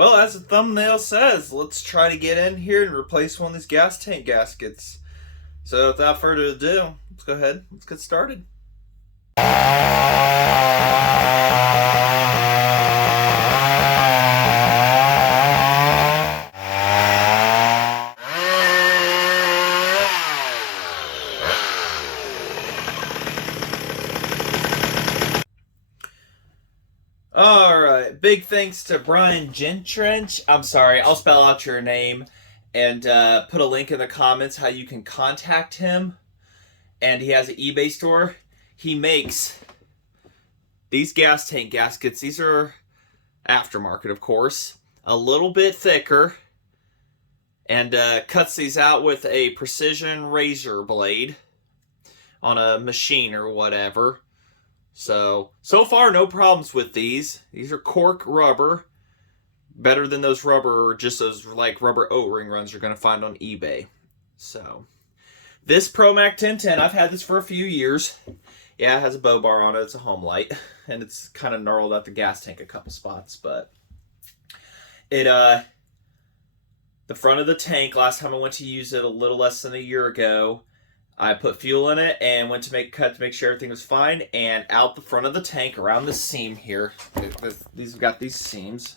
Well, as the thumbnail says, let's try to get in here and replace one of these gas tank gaskets. So without further ado, let's go ahead, let's get started. Alright, big thanks to Brian Genrich. I'm sorry, I'll spell out your name and put a link in the comments how you can contact him. And he has an eBay store. He makes these gas tank gaskets. These are aftermarket, of course. A little bit thicker. And cuts these out with a precision razor blade on a machine or whatever. So far, no problems with these. These are cork rubber. Better than those rubber, just those like rubber O-ring runs you're going to find on eBay. So, this ProMac 1010, I've had this for a few years. Yeah, it has a bow bar on it. It's a home light. And it's kind of gnarled out the gas tank a couple spots. But, the front of the tank, last time I went to use it a little less than a year ago, I put fuel in it and went to make cut to make sure everything was fine. And out the front of the tank, around the seam here, these have got these seams.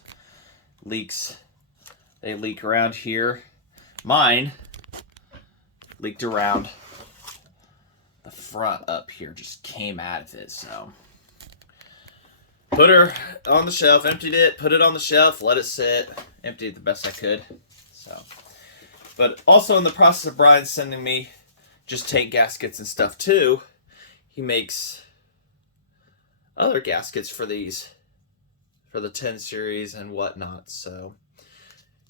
Leaks. They leak around here. Mine leaked around the front up here. Just came out of it. So put her on the shelf, emptied it, put it on the shelf, let it sit, emptied it the best I could. So, but also in the process of Brian sending me just tank gaskets and stuff too, he makes other gaskets for these, for the 10 series and whatnot. So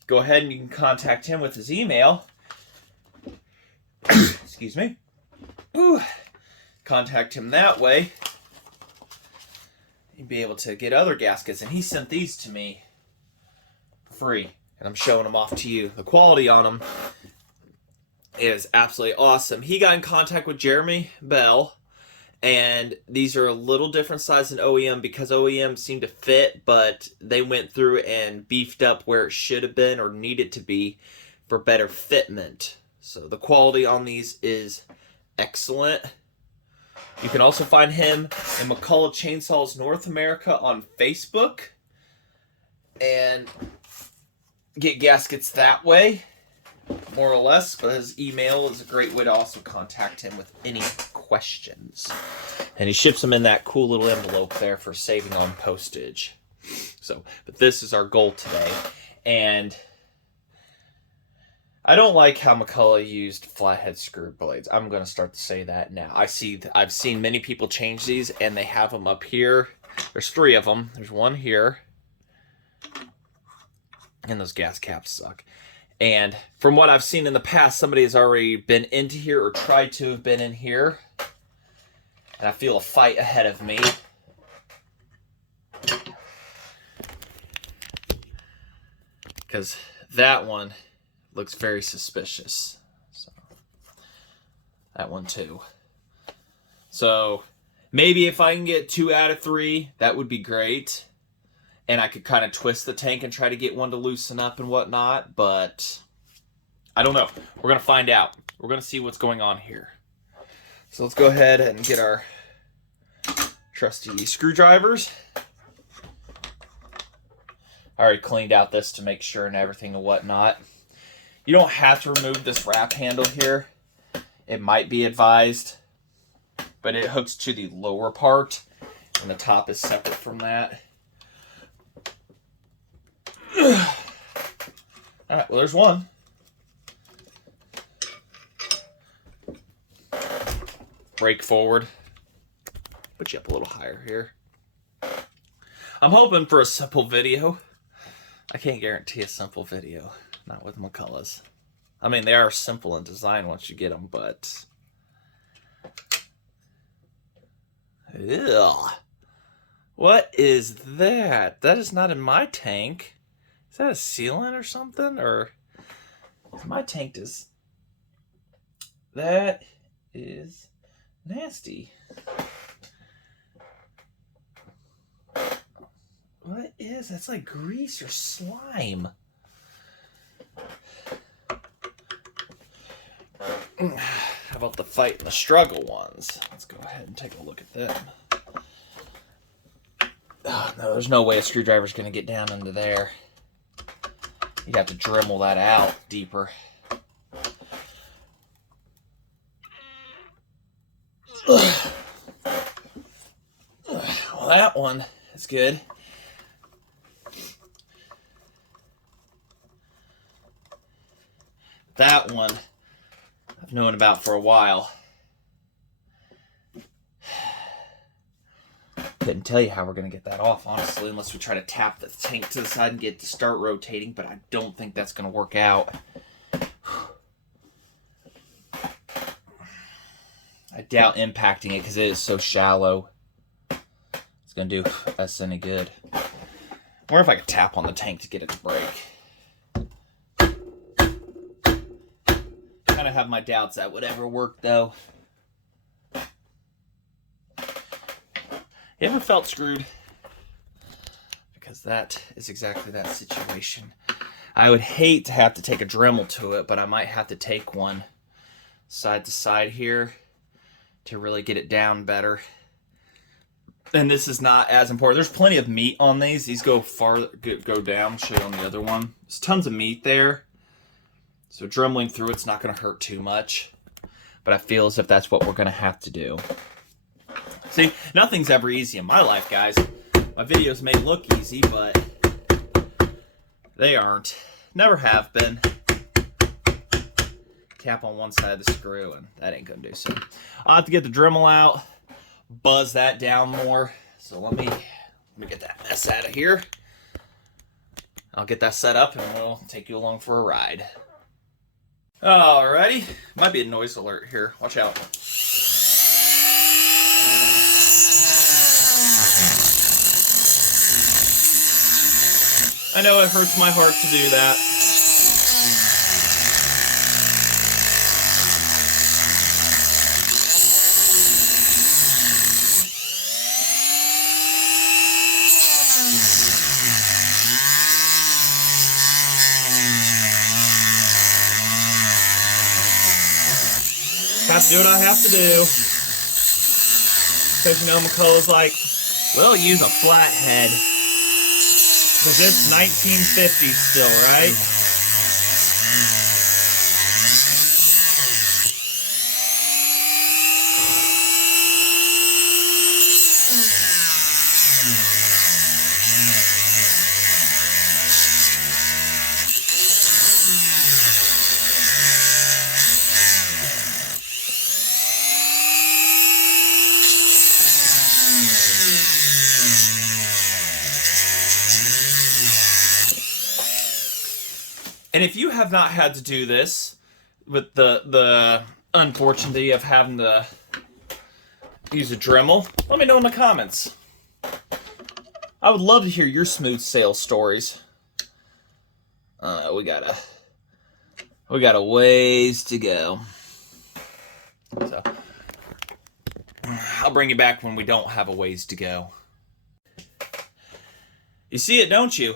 go ahead and you can contact him with his email. Excuse me. Ooh. Contact him that way. You'd be able to get other gaskets. And he sent these to me for free. And I'm showing them off to you. The quality on them is absolutely awesome. He got in contact with Jeremy Bell, and these are a little different size than OEM because OEM seemed to fit, but they went through and beefed up where it should have been or needed to be for better fitment. So the quality on these is excellent. You can also find him in McCulloch Chainsaws North America on Facebook and get gaskets that way, more or less, but his email is a great way to also contact him with any questions. And he ships them in that cool little envelope there for saving on postage. So, but this is our goal today. And I don't like how McCulloch used flathead screw blades. I'm going to start to say that now. I've seen many people change these, and they have them up here. There's 3 of them. There's one here. And those gas caps suck. And from what I've seen in the past, somebody has already been into here or tried to have been in here. And I feel a fight ahead of me. Because that one looks very suspicious. So, that one too. So, maybe if I can get 2 out of 3, that would be great. And I could kind of twist the tank and try to get one to loosen up and whatnot. But I don't know. We're going to find out. We're going to see what's going on here. So let's go ahead and get our trusty screwdrivers. I already cleaned out this to make sure and everything and whatnot. You don't have to remove this wrap handle here. It might be advised. But it hooks to the lower part. And the top is separate from that. Alright, well, there's one. Brake forward. Put you up a little higher here. I'm hoping for a simple video. I can't guarantee a simple video. Not with McCulloch's. I mean, they are simple in design once you get them, but... Ugh. What is that? That is not in my tank. Is that a sealant or something? Or my tank does. That is nasty. What is that's like grease or slime? How about the fight and the struggle ones? Let's go ahead and take a look at them. Oh, no, there's no way a screwdriver's going to get down into there. You'd have to Dremel that out deeper. Well, that one is good. That one I've known about for a while. Couldn't tell you how we're going to get that off, honestly, unless we try to tap the tank to the side and get it to start rotating, but I don't think that's going to work out. I doubt impacting it because it is so shallow. It's going to do us any good. I wonder if I could tap on the tank to get it to break. Kind of have my doubts that would ever work, though. You ever felt screwed? Because that is exactly that situation. I would hate to have to take a Dremel to it, but I might have to take one side to side here to really get it down better. And this is not as important. There's plenty of meat on these. These go down. Show you on the other one. There's tons of meat there. So Dremeling through it's not going to hurt too much. But I feel as if that's what we're going to have to do. See, nothing's ever easy in my life, guys. My videos may look easy, but they aren't. Never have been. Tap on one side of the screw, and that ain't gonna do so. I'll have to get the Dremel out, buzz that down more. So let me get that mess out of here. I'll get that set up, and we'll take you along for a ride. Alrighty. Might be a noise alert here. Watch out. I know it hurts my heart to do that. Have to do what I have to do. Because, you know, McCulloch's like, we'll use a flathead. Because it's 1950s still, right? And if you have not had to do this, with the unfortunate of having to use a Dremel, let me know in the comments. I would love to hear your smooth sail stories. We got a ways to go. So I'll bring you back when we don't have a ways to go. You see it, don't you?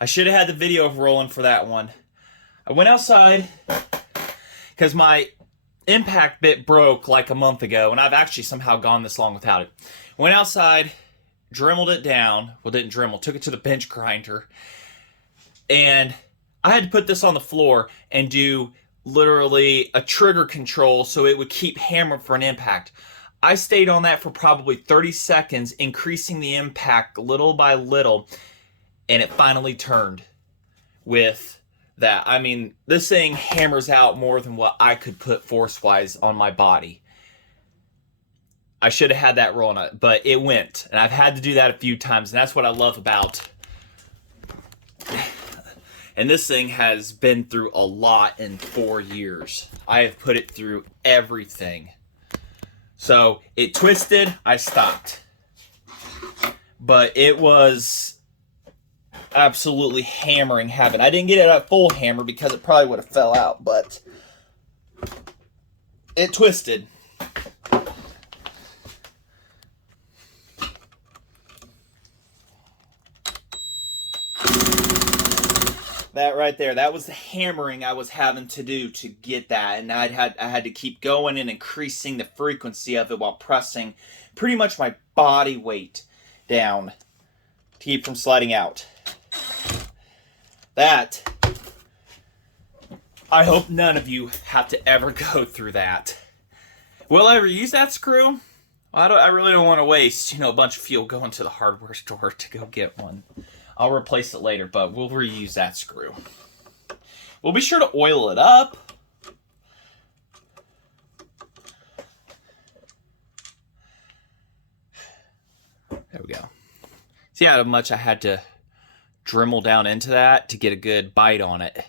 I should have had the video rolling for that one. I went outside because my impact bit broke like a month ago, and I've actually somehow gone this long without it. Went outside, Dremeled it down. Well, didn't Dremel, took it to the bench grinder, and I had to put this on the floor and do literally a trigger control so it would keep hammering for an impact. I stayed on that for probably 30 seconds, increasing the impact little by little, and it finally turned with that. I mean, this thing hammers out more than what I could put force-wise on my body. I should have had that roll on it, but it went. And I've had to do that a few times, and that's what I love about. And this thing has been through a lot in 4 years. I have put it through everything. So it twisted, I stopped. But it was absolutely hammering habit. I didn't get it at full hammer because it probably would have fell out, but it twisted. That right there, that was the hammering I was having to do to get that, and I had to keep going and increasing the frequency of it while pressing pretty much my body weight down to keep from sliding out. That, I hope none of you have to ever go through that. Will I ever use that screw? I really don't want to waste, a bunch of fuel going to the hardware store to go get one. I'll replace it later, but we'll reuse that screw. We'll be sure to oil it up. There we go. See how much I had to Dremel down into that to get a good bite on it.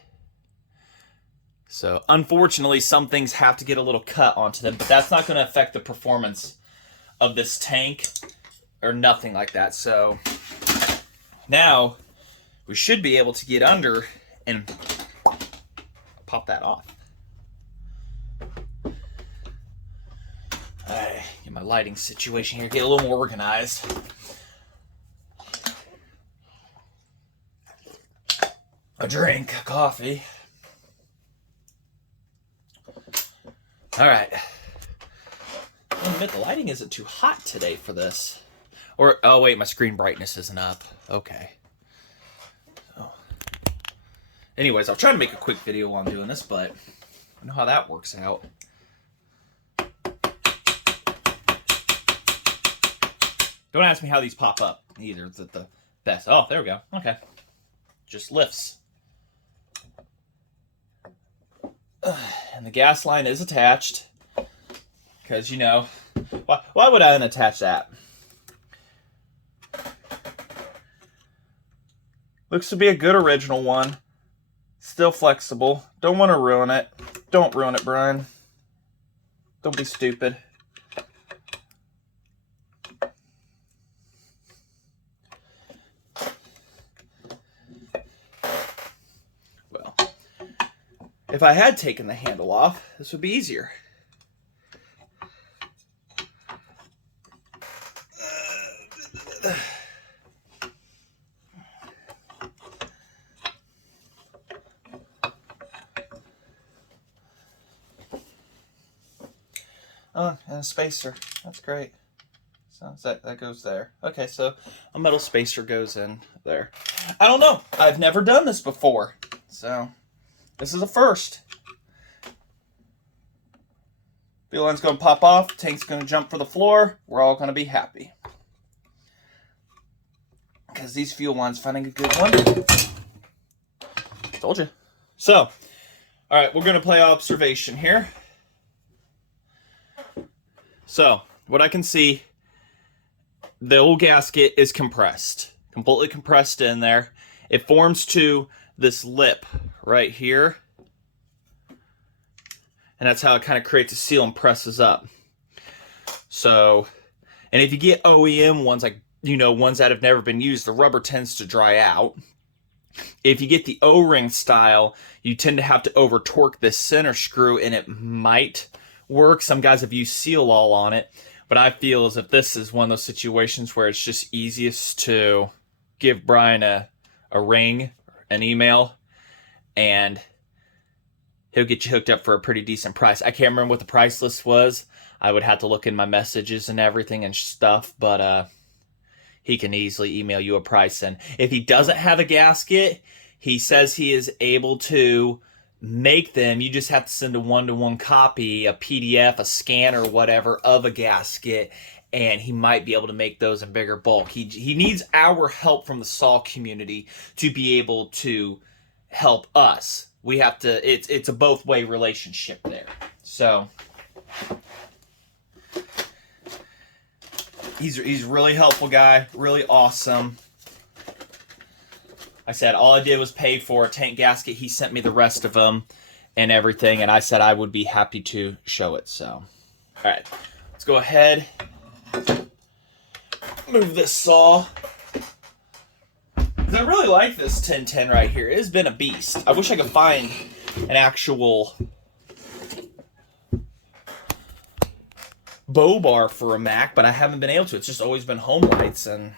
So, unfortunately, some things have to get a little cut onto them, but that's not going to affect the performance of this tank or nothing like that. So, now we should be able to get under and pop that off. Alright, get my lighting situation here, get a little more organized. A drink, coffee. Alright. I'll admit the lighting isn't too hot today for this. Or, oh wait, my screen brightness isn't up. Okay. So, anyways, I'll try to make a quick video while I'm doing this, but I know how that works out. Don't ask me how these pop up either. It's the best. Oh, there we go. Okay. Just lifts. And the gas line is attached. Because, why would I unattach that? Looks to be a good original one. Still flexible. Don't want to ruin it. Don't ruin it, Brian. Don't be stupid. Well, if I had taken the handle off, this would be easier. Oh, and a spacer. That's great. So that goes there. Okay, so a metal spacer goes in there. I don't know. I've never done this before. So this is a first. Fuel line's going to pop off. Tank's going to jump for the floor. We're all going to be happy. Because these fuel lines finding a good one. Told you. So, all right, we're going to play observation here. So, what I can see, the old gasket is compressed. Completely compressed in there. It forms to this lip right here. And that's how it kind of creates a seal and presses up. So, and if you get OEM ones, like, ones that have never been used, the rubber tends to dry out. If you get the O-ring style, you tend to have to over-torque this center screw, and it might work. Some guys have used seal all on it, but I feel as if this is one of those situations where it's just easiest to give Brian a ring, an email, and he'll get you hooked up for a pretty decent price. I can't remember what the price list was. I would have to look in my messages and everything and stuff, but he can easily email you a price. And if he doesn't have a gasket, he says he is able to make them. You just have to send a one-to-one copy, a PDF, a scan, or whatever of a gasket, and he might be able to make those in bigger bulk. He needs our help from the saw community to be able to help us. We have to. It's a both-way relationship there. So he's a really helpful guy, really awesome. I said all I did was pay for a tank gasket. He sent me the rest of them and everything, and I said I would be happy to show it. So, all right, let's go ahead, move this saw. I really like this 1010 right here. It has been a beast. I wish I could find an actual bow bar for a Mac, but I haven't been able to. It's just always been home lights, and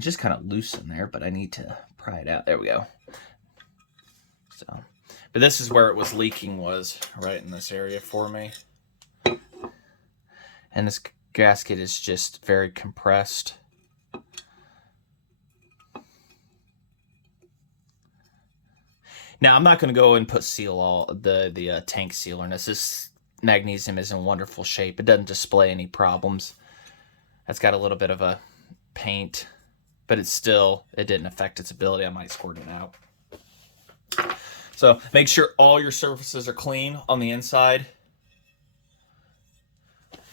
It's just kind of loose in there, but I need to pry it out. There we go. So, but this is where it was leaking, was right in this area for me. And this gasket is just very compressed. Now, I'm not going to go and put the tank sealer in this. This magnesium is in wonderful shape. It doesn't display any problems. It's got a little bit of a paint, but it didn't affect its ability. I might squirt it out. So make sure all your surfaces are clean on the inside.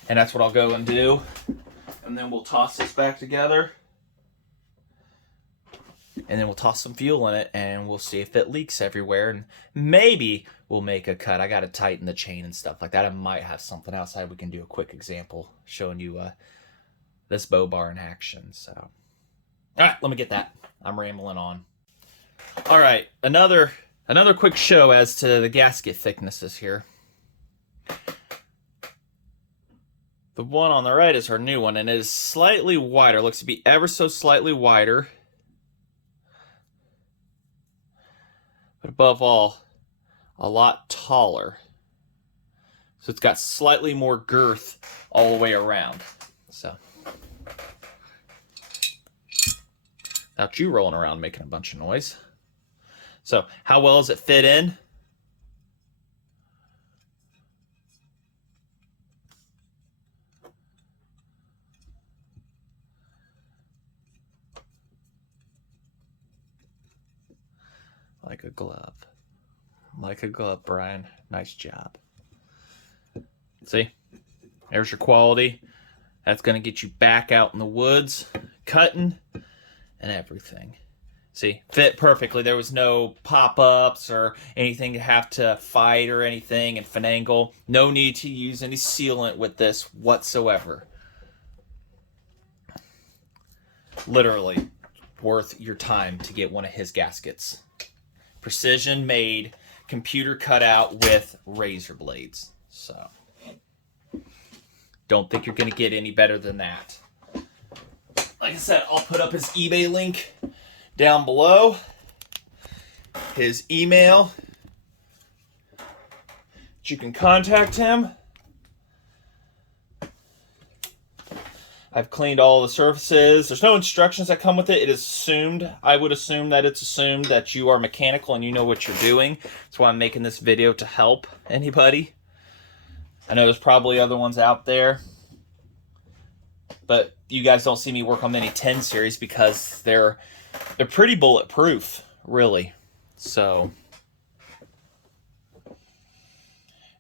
And that's what I'll go and do. And then we'll toss this back together. And then we'll toss some fuel in it, and we'll see if it leaks everywhere. And maybe we'll make a cut. I got to tighten the chain and stuff like that. I might have something outside. We can do a quick example showing you this bow bar in action. So, all right, let me get that. I'm rambling on. All right, another quick show as to the gasket thicknesses here. The one on the right is our new one, and it is slightly wider. It looks to be ever so slightly wider. But above all, a lot taller. So it's got slightly more girth all the way around. So, without you rolling around making a bunch of noise. So, how well does it fit in? Like a glove. Like a glove, Brian. Nice job. See? There's your quality. That's going to get you back out in the woods, cutting, and everything. See? Fit perfectly. There was no pop-ups or anything to have to fight or anything and finagle. No need to use any sealant with this whatsoever. Literally worth your time to get one of his gaskets. Precision made, computer cut out with razor blades. So, don't think you're going to get any better than that. Like I said, I'll put up his eBay link down below. His email. You can contact him. I've cleaned all the surfaces. There's no instructions that come with it. It is assumed. I would assume that it's assumed that you are mechanical and you know what you're doing. That's why I'm making this video, to help anybody. I know there's probably other ones out there, but you guys don't see me work on many 10 series because they're pretty bulletproof, really. So,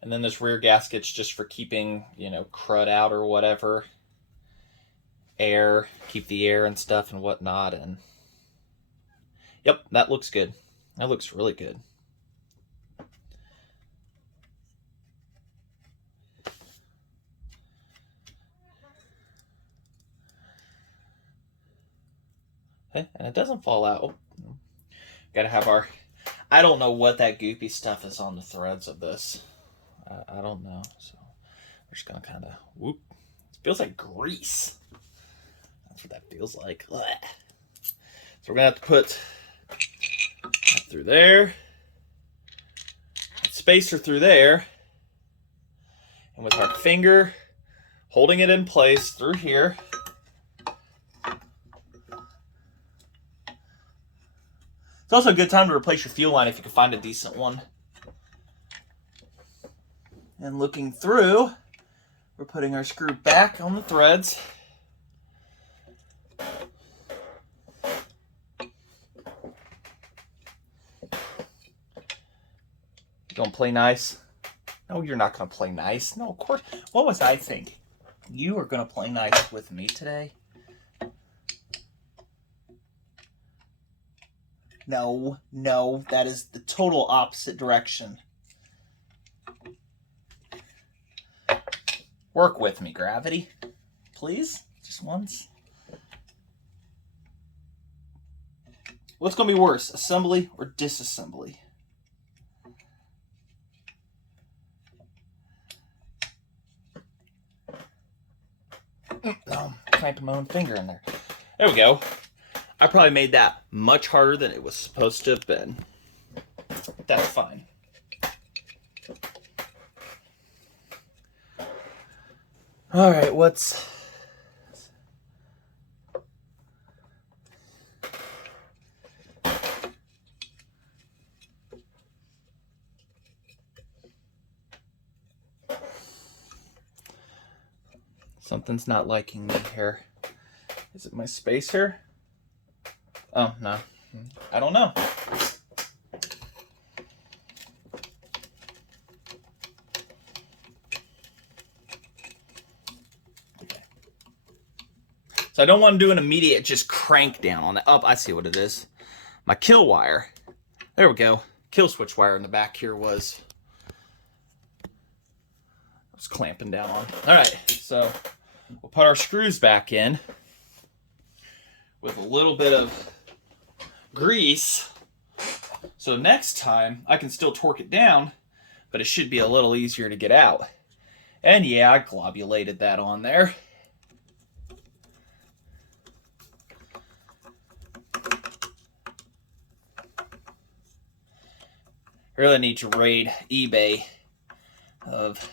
and then this rear gasket's just for keeping, crud out or whatever. Air, keep the air and stuff and whatnot. And yep, that looks good. That looks really good. Okay, and it doesn't fall out. Oh, gotta have our, I don't know what that goopy stuff is on the threads of this. I don't know. So we're just gonna kind of whoop. It feels like grease. That's what that feels like. Ugh. So we're gonna have to put that through there, spacer through there, and with our finger holding it in place through here. It's also a good time to replace your fuel line if you can find a decent one. And looking through, we're putting our screw back on the threads. You gonna play nice? No, you're not gonna play nice. No, of course. What was I thinking? You are gonna play nice with me today? No, that is the total opposite direction. Work with me, gravity. Please? Just once. What's going to be worse, assembly or disassembly? No, clamping my own finger in there. There we go. I probably made that much harder than it was supposed to have been. That's fine. All right, what's... Something's not liking me here. Is it my spacer? Oh, no. I don't know. Okay. So I don't want to do an immediate just crank down on it. Oh, I see what it is. My kill wire. There we go. Kill switch wire in the back here was clamping down on. All right, so we'll put our screws back in with a little bit of grease. So next time I can still torque it down, but it should be a little easier to get out. And yeah, I globulated that on there. I really need to raid eBay of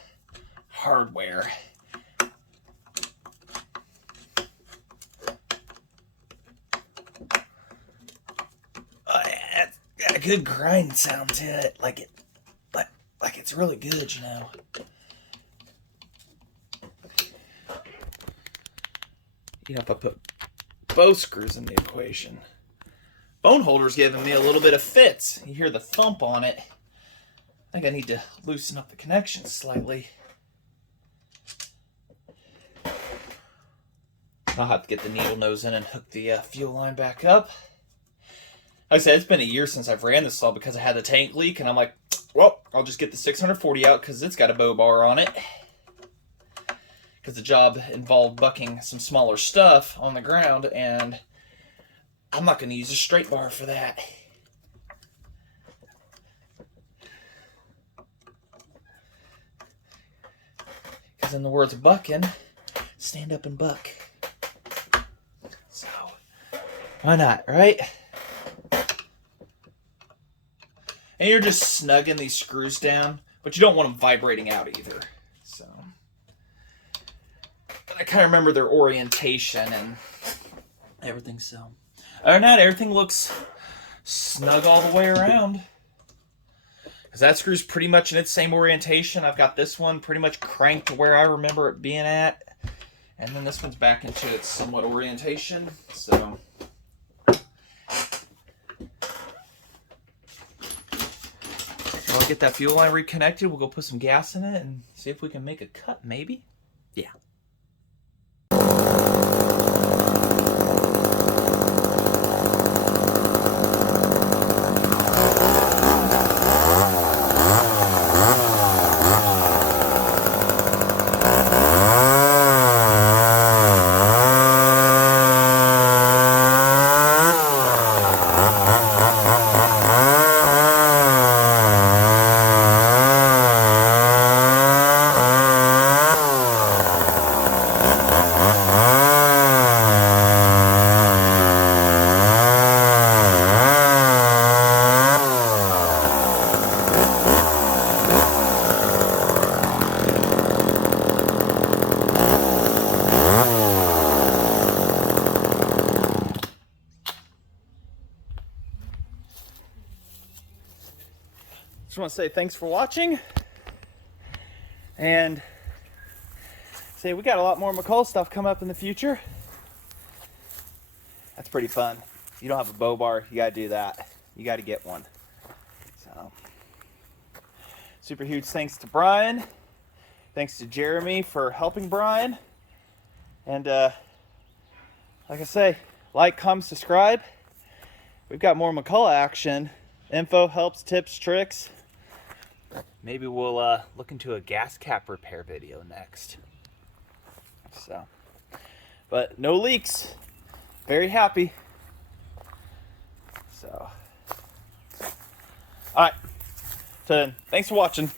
hardware. It's got a good grind sound to it, like it's really good, you know. You know, if I put both screws in the equation. Bone holder's giving me a little bit of fits. You hear the thump on it. I think I need to loosen up the connection slightly. I'll have to get the needle nose in and hook the fuel line back up. Like I said, it's been a year since I've ran this saw because I had the tank leak, and I'm like, well, I'll just get the 640 out because it's got a bow bar on it. Because the job involved bucking some smaller stuff on the ground, and I'm not going to use a straight bar for that. Because in the words of bucking, stand up and buck. So, why not, right? And you're just snugging these screws down, but you don't want them vibrating out either. So, but I kind of remember their orientation and everything, so. Other than that, everything looks snug all the way around. Because that screw's pretty much in its same orientation. I've got this one pretty much cranked to where I remember it being at. And then this one's back into its somewhat orientation. So I'll get that fuel line reconnected. We'll go put some gas in it and see if we can make a cut, maybe. Yeah. Just want to say thanks for watching, and say we got a lot more McCulloch stuff coming up in the future. That's pretty fun. If you don't have a bow bar, you got to do that. You got to get one. So, super huge thanks to Brian. Thanks to Jeremy for helping Brian. And like I say, like, comment, subscribe. We've got more McCulloch action. Info, helps, tips, tricks. Maybe we'll look into a gas cap repair video next. So, but no leaks. Very happy. So, all right. So then, thanks for watching.